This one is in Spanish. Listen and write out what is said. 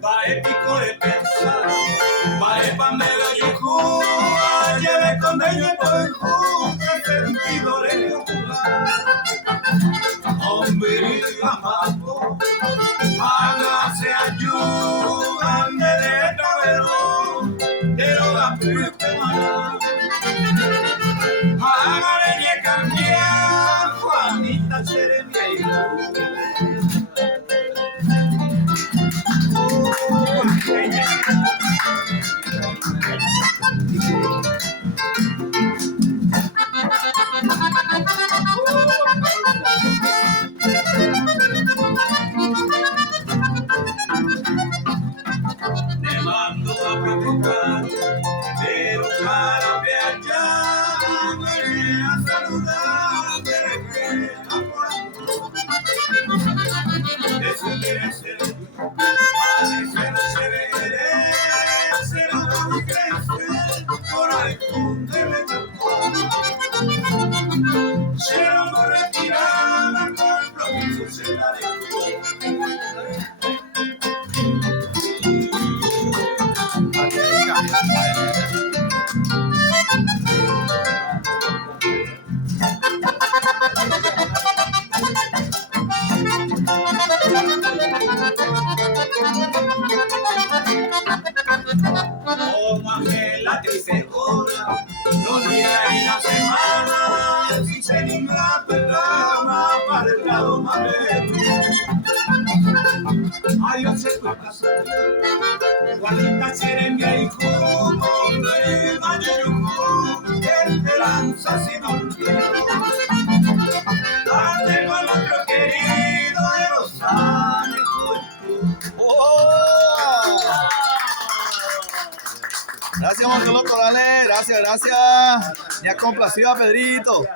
Bae pico de pensar, bae pamela yuju, lleve con deño por ju, que sentido de jugar. Hombre amado, hágase ayudan de travero, de lo da pipe maná. Hágale ni cambiar, Juanita Cheremia. Me mando a preocupar, pero para allá me a saludar, que a cuando eso quiere ser, parece no se veré, será muy crecer, por ahí fundirle será no retirada, compromiso se la dejó. Como la triste hora, los días y las semanas, si se niega tu cama para el lado más lejos. Adiós se fue casa, Juanita Cheremia y como hombre mayuyu, que te lanza sin olvido. Date con otro querido de los años juventud. Gracias, Montoloco, dale, gracias. Me ha complacido a Pedrito.